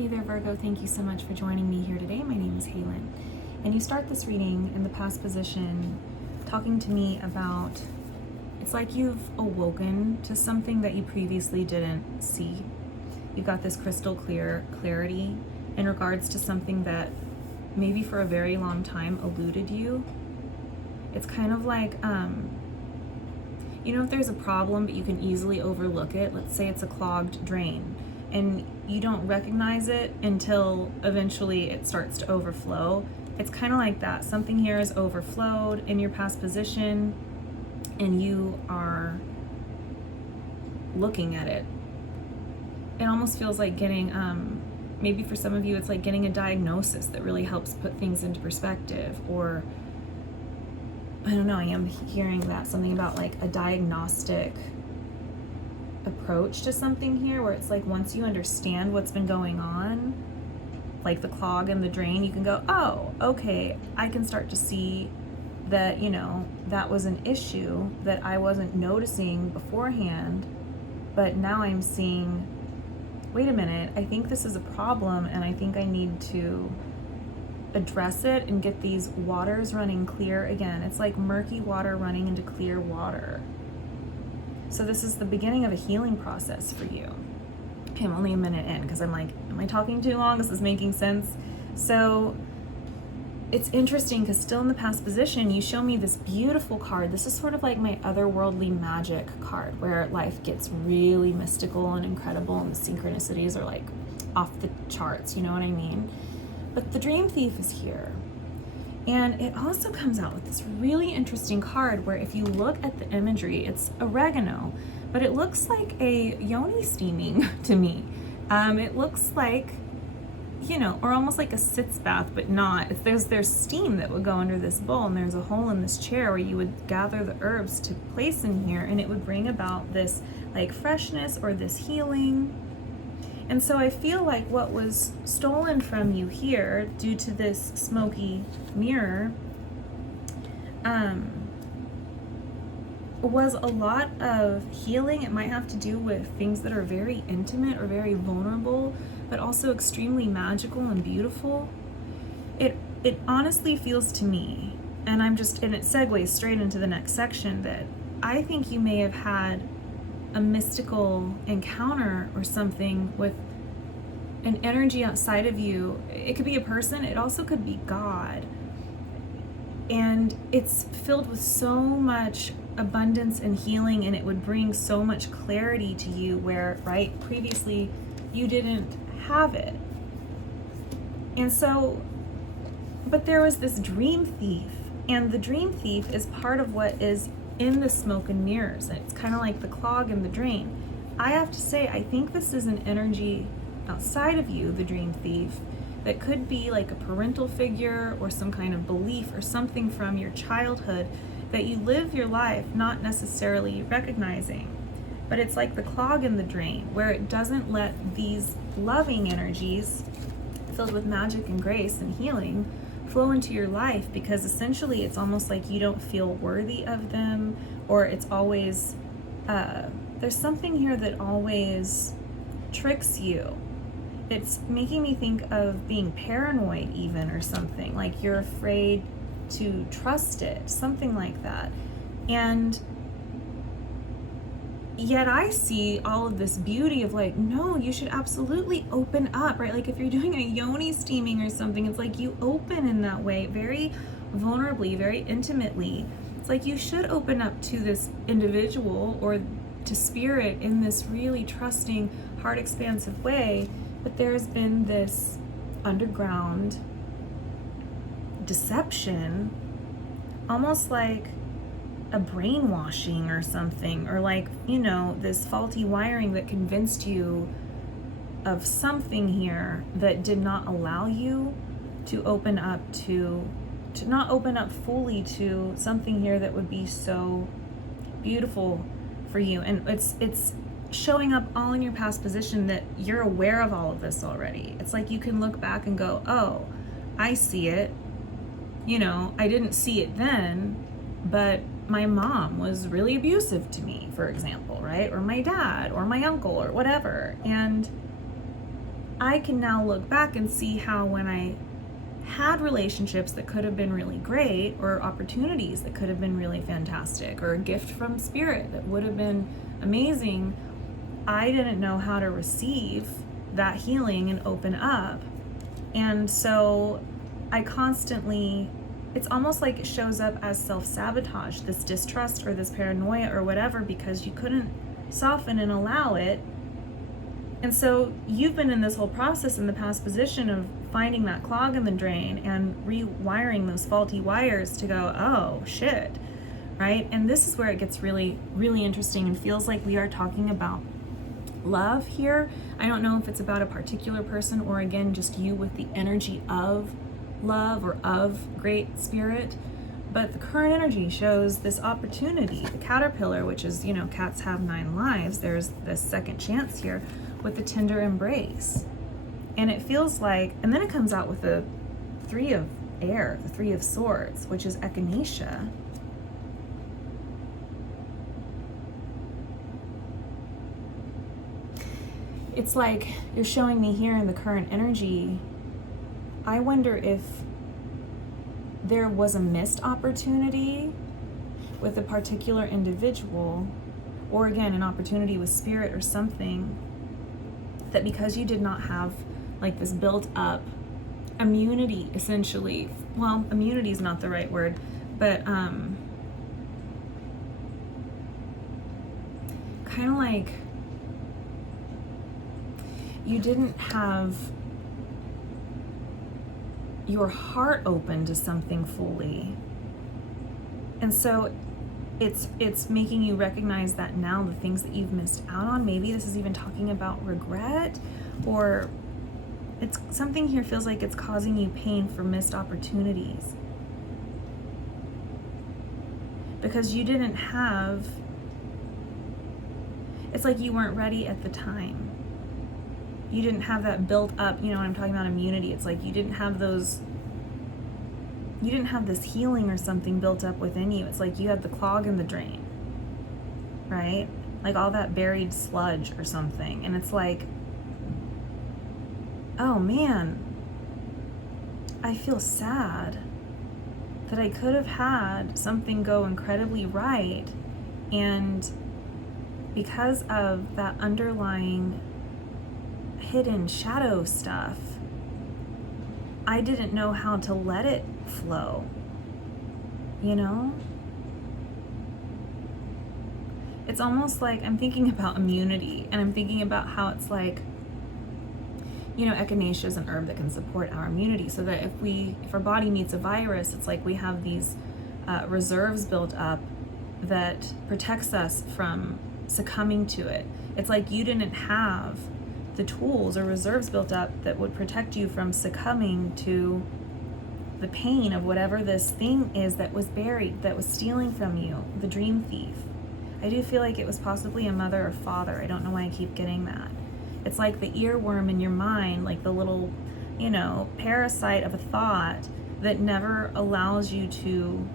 Hey there, Virgo. Thank you so much for joining me here today. My name is Halen. And you start this reading in the past position talking to me about, it's like you've awoken to something that you previously didn't see. You've got this crystal clear clarity in regards to something that maybe for a very long time eluded you. It's kind of like, if there's a problem but you can easily overlook it, let's say it's a clogged drain, and you don't recognize it until eventually it starts to overflow. It's kind of like that. Something here is overflowed in your past position and you are looking at it. It almost feels like getting, maybe for some of you, it's like getting a diagnosis that really helps put things into perspective. Or, I don't know, I am hearing that, something about like a diagnostic approach to something here, where it's like once you understand what's been going on, like the clog in the drain, you can go, oh, okay, I can start to see that, that was an issue that I wasn't noticing beforehand, but now I'm seeing, wait a minute, I think this is a problem and I think I need to address it and get these waters running clear again. It's like murky water running into clear water. So this is the beginning of a healing process for you. Okay, I'm only a minute in because I'm like, am I talking too long? Is this making sense? So it's interesting because still in the past position, you show me this beautiful card. This is sort of like my otherworldly magic card, where life gets really mystical and incredible and the synchronicities are like off the charts, you know what I mean? But the Dream Thief is here. And it also comes out with this really interesting card where if you look at the imagery, it's oregano, but it looks like a yoni steaming to me. It looks like, or almost like a sitz bath, but not. There's steam that would go under this bowl, and there's a hole in this chair where you would gather the herbs to place in here, and it would bring about this like freshness or this healing. And so I feel like what was stolen from you here due to this smoky mirror was a lot of healing. It might have to do with things that are very intimate or very vulnerable, but also extremely magical and beautiful. It honestly feels to me, and it segues straight into the next section, that I think you may have had a mystical encounter or something with an energy outside of you. It could be a person, it also could be God. And it's filled with so much abundance and healing, and it would bring so much clarity to you where, right, previously you didn't have it. And so, but there was this dream thief, and the dream thief is part of what is in the smoke and mirrors. It's kind of like the clog in the drain. I have to say, I think this is an energy outside of you, the dream thief, that could be like a parental figure or some kind of belief or something from your childhood that you live your life not necessarily recognizing. But it's like the clog in the drain, where it doesn't let these loving energies filled with magic and grace and healing flow into your life, because essentially it's almost like you don't feel worthy of them, or it's always, there's something here that always tricks you. It's making me think of being paranoid even, or something, like you're afraid to trust it, something like that. And yet I see all of this beauty of like, no, you should absolutely open up, right? Like if you're doing a yoni steaming or something, it's like you open in that way, very vulnerably, very intimately. It's like you should open up to this individual or to spirit in this really trusting, heart expansive way. But there's been this underground deception, almost like a brainwashing or something, or like, this faulty wiring that convinced you of something here that did not allow you to open up to not open up fully to something here that would be so beautiful for you. And it's showing up all in your past position that you're aware of all of this already. It's like you can look back and go, oh, I see it. I didn't see it then, but my mom was really abusive to me, for example, right? Or my dad or my uncle or whatever. And I can now look back and see how when I had relationships that could have been really great, or opportunities that could have been really fantastic, or a gift from spirit that would have been amazing, I didn't know how to receive that healing and open up. And so I constantly, it's almost like it shows up as self-sabotage, this distrust or this paranoia or whatever, because you couldn't soften and allow it. And so you've been in this whole process in the past position of finding that clog in the drain and rewiring those faulty wires to go, oh shit, right? And this is where it gets really, really interesting and feels like we are talking about love here. I don't know if it's about a particular person or again, just you with the energy of love or of great spirit. But the current energy shows this opportunity, the caterpillar, which is, you know, cats have 9 lives. There's this second chance here with the tender embrace. And it feels like, and then it comes out with the 3 of air, the 3 of swords, which is echinacea. It's like you're showing me here in the current energy, I wonder if there was a missed opportunity with a particular individual, or again, an opportunity with spirit or something, that because you did not have like this built up immunity, essentially, well, immunity is not the right word, but kind of like you didn't have your heart open to something fully. And so it's making you recognize that now, the things that you've missed out on, maybe this is even talking about regret, or it's something here feels like it's causing you pain for missed opportunities. Because you didn't have, it's like you weren't ready at the time. You didn't have that built up, you know, when I'm talking about immunity, it's like you didn't have those, you didn't have this healing or something built up within you. It's like you had the clog in the drain, right? Like all that buried sludge or something. And it's like, oh man, I feel sad that I could have had something go incredibly right. And because of that underlying hidden shadow stuff, I didn't know how to let it flow, you know? It's almost like I'm thinking about immunity, and I'm thinking about how it's like, you know, echinacea is an herb that can support our immunity, so that if our body meets a virus, it's like we have these reserves built up that protects us from succumbing to it. It's like you didn't have the tools or reserves built up that would protect you from succumbing to the pain of whatever this thing is that was buried, that was stealing from you, the dream thief. I do feel like it was possibly a mother or father. I don't know why I keep getting that. It's like the earworm in your mind, like the little, you know, parasite of a thought that never allows you to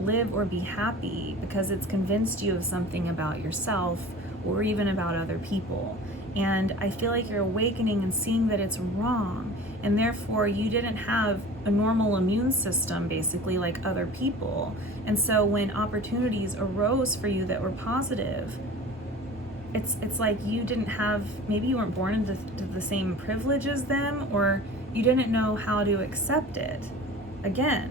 live or be happy because it's convinced you of something about yourself or even about other people. And I feel like you're awakening and seeing that it's wrong, and therefore you didn't have a normal immune system basically like other people. And so when opportunities arose for you that were positive, it's like you didn't have, maybe you weren't born into the same privilege as them, or you didn't know how to accept it again.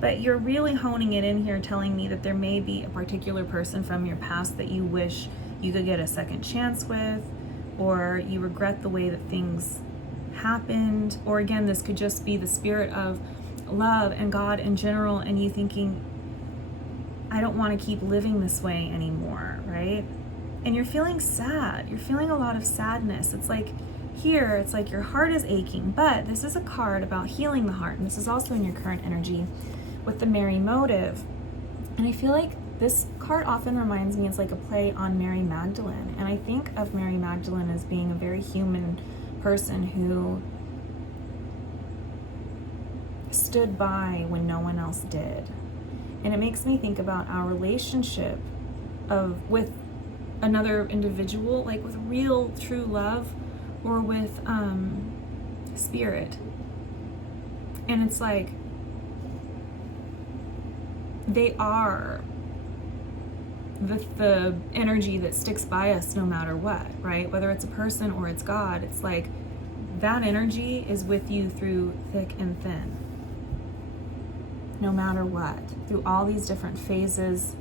But you're really honing it in here, telling me that there may be a particular person from your past that you wish you could get a second chance with, or you regret the way that things happened, or again, this could just be the spirit of love and God in general, and you thinking, I don't want to keep living this way anymore, right? And you're feeling sad. You're feeling a lot of sadness. It's like here, it's like your heart is aching, but this is a card about healing the heart, and this is also in your current energy with the Mary motive. And I feel like this card often reminds me, it's like a play on Mary Magdalene. And I think of Mary Magdalene as being a very human person who stood by when no one else did. And it makes me think about our relationship with another individual, like with real, true love. or with spirit. And it's like they are the energy that sticks by us no matter what, right? Whether it's a person or it's God, it's like that energy is with you through thick and thin, no matter what, through all these different phases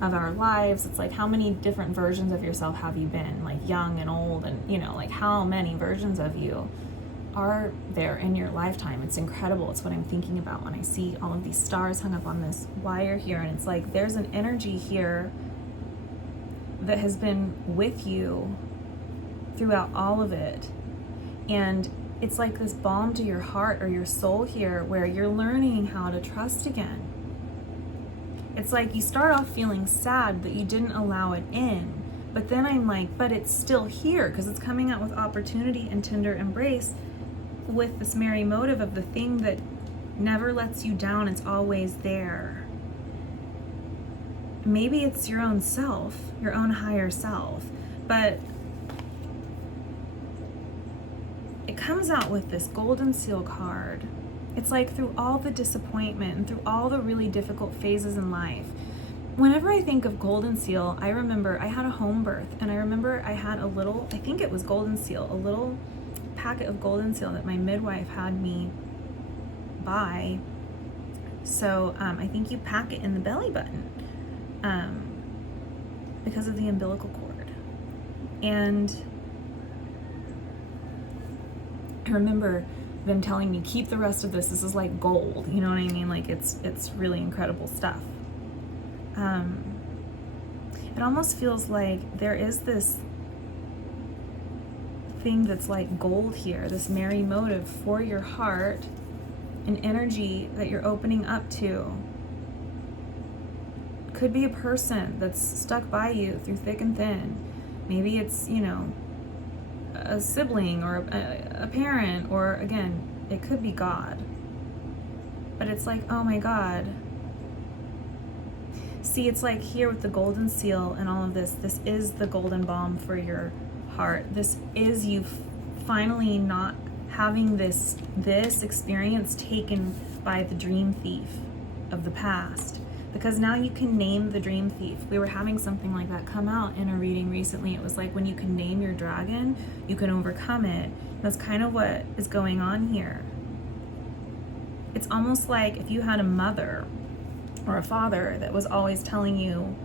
of our lives. It's like, how many different versions of yourself have you been, like young and old, and like how many versions of you are there in your lifetime? It's incredible. It's what I'm thinking about when I see all of these stars hung up on this wire here, and it's like there's an energy here that has been with you throughout all of it. And it's like this balm to your heart or your soul here, where you're learning how to trust again. It's like you start off feeling sad that you didn't allow it in, but then I'm like, but it's still here because it's coming out with opportunity and tender embrace, with this merry motive of the thing that never lets you down. It's always there. Maybe it's your own self, your own higher self, but it comes out with this golden seal card. It's like through all the disappointment and through all the really difficult phases in life, whenever I think of golden seal, I remember I had a home birth, and I remember I had a little, I think it was golden seal, a little packet of golden seal that my midwife had me buy. So I think you pack it in the belly button because of the umbilical cord. And I remember them telling me, keep the rest of this. This is like gold. You know what I mean? Like it's really incredible stuff. It almost feels like there is this thing that's like gold here, this merry motive for your heart, an energy that you're opening up to. Could be a person that's stuck by you through thick and thin. Maybe it's, a sibling or a parent, or again, it could be God. But it's like, oh my God. See, it's like here with the golden seal and all of this is the golden balm for your heart. This is you finally not having this experience taken by the dream thief of the past. Because now you can name the dream thief. We were having something like that come out in a reading recently. It was like when you can name your dragon, you can overcome it. That's kind of what is going on here. It's almost like if you had a mother or a father that was always telling you,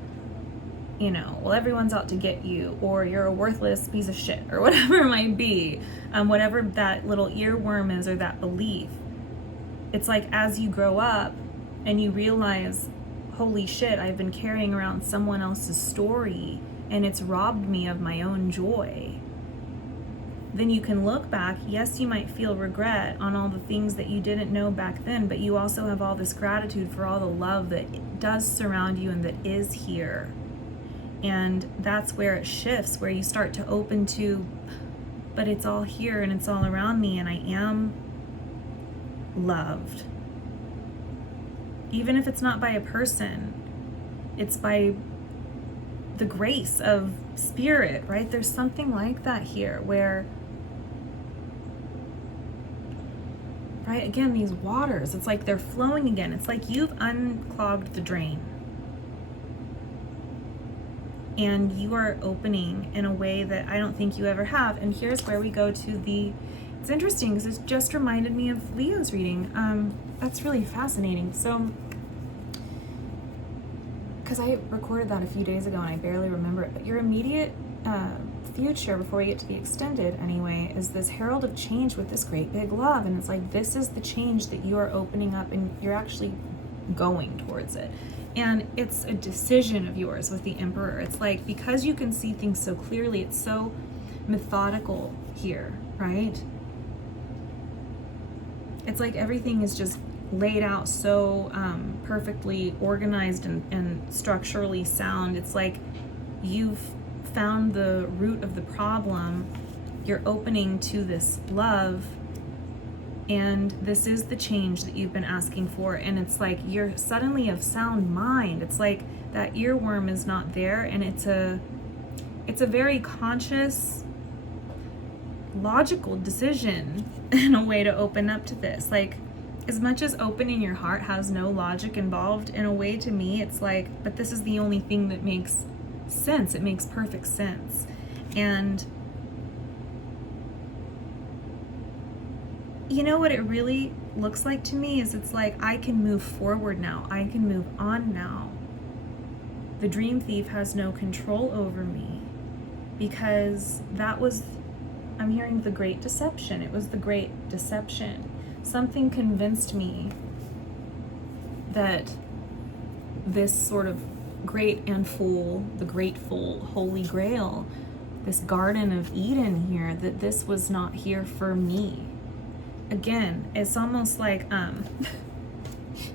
well, everyone's out to get you, or you're a worthless piece of shit, or whatever it might be, whatever that little earworm is or that belief. It's like as you grow up and you realize, holy shit, I've been carrying around someone else's story and it's robbed me of my own joy. Then you can look back. Yes, you might feel regret on all the things that you didn't know back then, but you also have all this gratitude for all the love that does surround you and that is here. And that's where it shifts, where you start to open to, but it's all here and it's all around me and I am loved. Even if it's not by a person, it's by the grace of spirit, right? There's something like that here where, right, again, these waters, it's like they're flowing again. It's like you've unclogged the drain. And you are opening in a way that I don't think you ever have. And here's where we go to it's interesting because it just reminded me of Leo's reading. That's really fascinating. So, because I recorded that a few days ago and I barely remember it, but your immediate future, before we get to the extended anyway, is this herald of change with this great big love. And it's like, this is the change that you are opening up and you're actually going towards it. And it's a decision of yours with the Emperor. It's like, because you can see things so clearly, it's so methodical here, right? It's like everything is just laid out so perfectly organized and structurally sound. It's like you've found the root of the problem. You're opening to this love, and this is the change that you've been asking for. And it's like you're suddenly of sound mind. It's like that earworm is not there, and it's a very conscious logical decision and a way to open up to this. Like, as much as opening your heart has no logic involved, in a way, to me, it's like, but this is the only thing that makes sense. It makes perfect sense. And you know what it really looks like to me is, it's like I can move forward now. I can move on now. The dream thief has no control over me, because that was, I'm hearing the great deception. It was the great deception. Something convinced me that this sort of great and full, the grateful Holy Grail, this Garden of Eden here, that this was not here for me. Again, it's almost like,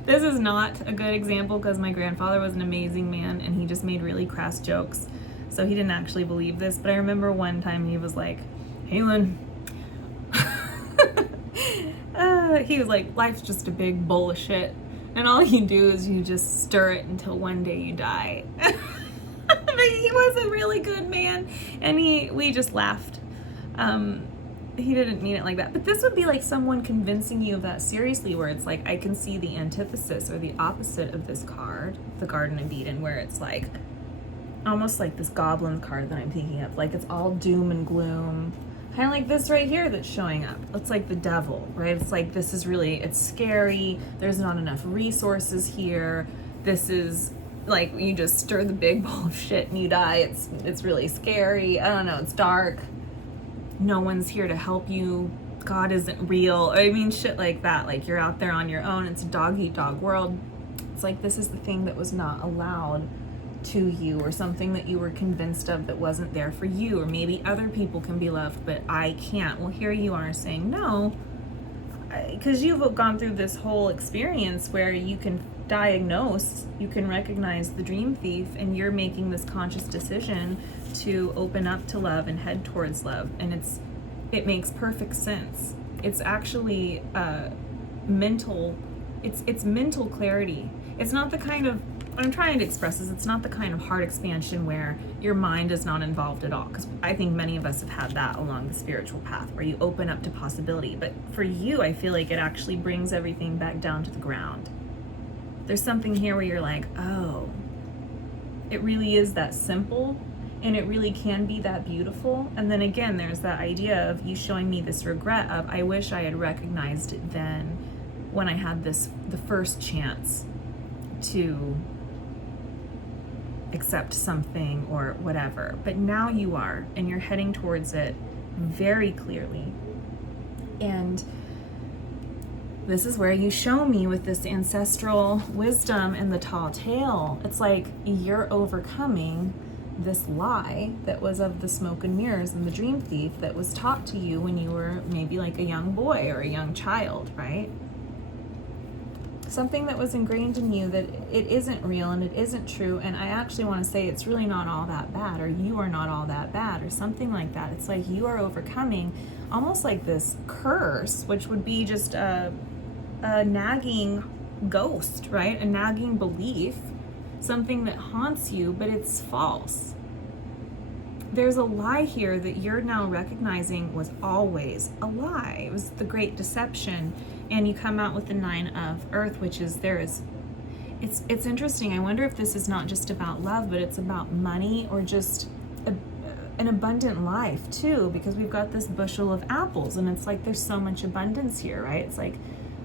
this is not a good example because my grandfather was an amazing man and he just made really crass jokes. So he didn't actually believe this, but I remember one time he was like, Halen, he was like, life's just a big bowl of shit, and all you do is you just stir it until one day you die. But he was a really good man, and we just laughed. He didn't mean it like that, but this would be like someone convincing you of that seriously, where it's like, I can see the antithesis or the opposite of this card, the Garden of Eden, where it's like almost like this goblin card that I'm thinking of, like it's all doom and gloom. Kind of like this right here that's showing up. It's like the devil, right? It's like, this is really, it's scary. There's not enough resources here. This is like, you just stir the big bowl of shit and you die. It's really scary. I don't know. It's dark. No one's here to help you. God isn't real. I mean, shit like that. Like, you're out there on your own. It's a dog-eat-dog world. It's like, this is the thing that was not allowed to you, or something that you were convinced of that wasn't there for you, or maybe other people can be loved but I can't. Well, here you are saying no, because you've gone through this whole experience where you can diagnose, you can recognize the dream thief, and you're making this conscious decision to open up to love and head towards love, and it makes perfect sense. It's actually mental, it's mental clarity. It's not the kind of, what I'm trying to express is, it's not the kind of heart expansion where your mind is not involved at all, because I think many of us have had that along the spiritual path, where you open up to possibility. But for you, I feel like it actually brings everything back down to the ground. There's something here where you're like, oh, it really is that simple, and it really can be that beautiful. And then again, there's that idea of you showing me this regret of, I wish I had recognized it then, when I had the first chance to accept something or whatever. But now you are, and you're heading towards it very clearly. And this is where you show me with this ancestral wisdom and the tall tale. It's like you're overcoming this lie that was of the smoke and mirrors and the dream thief that was taught to you when you were maybe like a young boy or a young child, right? Something that was ingrained in you that it isn't real and it isn't true, and I actually want to say it's really not all that bad, or you are not all that bad, or something like that. It's like you are overcoming almost like this curse, which would be just a nagging ghost, right? A nagging belief, something that haunts you, but it's false. There's a lie here that you're now recognizing was always a lie. It was the great deception. And you come out with the 9 of Earth, which is, it's interesting. I wonder if this is not just about love, but it's about money, or just an abundant life too, because we've got this bushel of apples, and it's like there's so much abundance here, right? It's like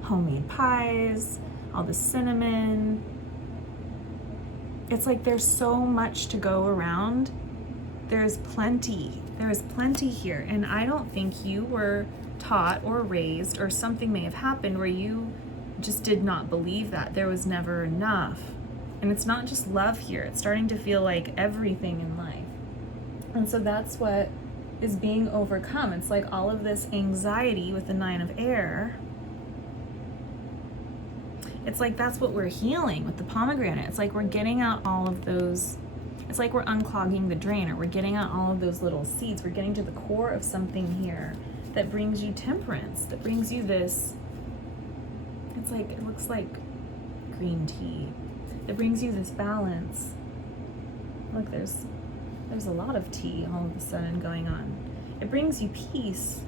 homemade pies, all the cinnamon. It's like there's so much to go around. There's plenty here, and I don't think you were taught or raised, or something may have happened where you just did not believe that there was never enough. And it's not just love here, it's starting to feel like everything in life. And so that's what is being overcome. It's like all of this anxiety with the 9 of Air. It's like that's what we're healing with the pomegranate. It's like we're getting out all of those, it's like we're unclogging the drain, or we're getting out all of those little seeds. We're getting to the core of something here that brings you temperance, that brings you this, it's like, it looks like green tea. It brings you this balance. Look, there's a lot of tea all of a sudden going on. It brings you peace.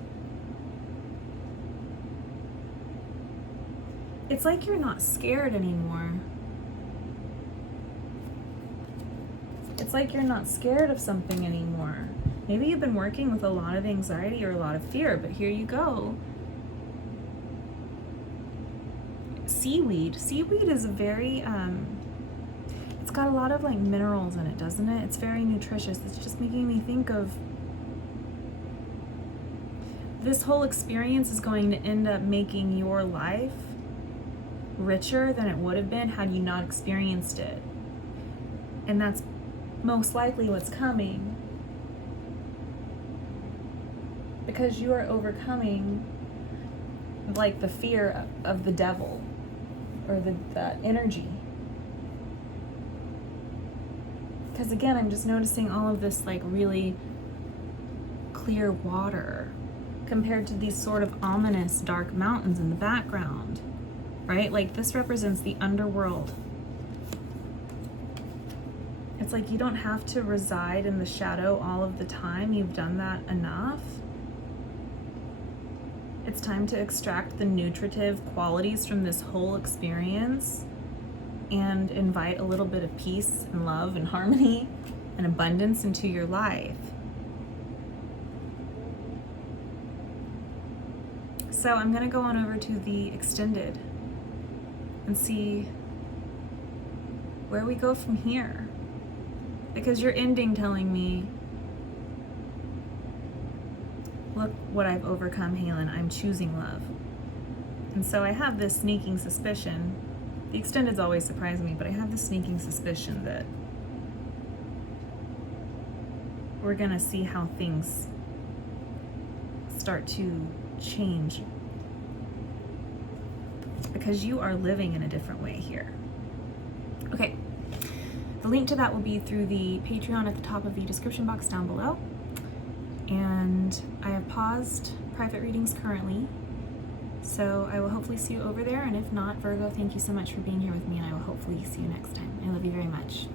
It's like you're not scared anymore. It's like you're not scared of something anymore. Maybe you've been working with a lot of anxiety or a lot of fear, but here you go. Seaweed. Seaweed is a very, it's got a lot of like minerals in it, doesn't it? It's very nutritious. It's just making me think of this whole experience is going to end up making your life richer than it would have been had you not experienced it. And that's most likely what's coming, because you are overcoming like the fear of the devil or the energy. Because again, I'm just noticing all of this like really clear water compared to these sort of ominous dark mountains in the background, right? Like this represents the underworld. It's like you don't have to reside in the shadow all of the time. You've done that enough. It's time to extract the nutritive qualities from this whole experience and invite a little bit of peace and love and harmony and abundance into your life. So I'm going to go on over to the extended and see where we go from here. Because your ending telling me, look what I've overcome, Halen. I'm choosing love. And so I have this sneaking suspicion. The extendeds always surprise me, but I have this sneaking suspicion that we're going to see how things start to change. Because you are living in a different way here. Okay. The link to that will be through the Patreon at the top of the description box down below. And I have paused private readings currently, so I will hopefully see you over there. And if not, Virgo, thank you so much for being here with me, and I will hopefully see you next time. I love you very much.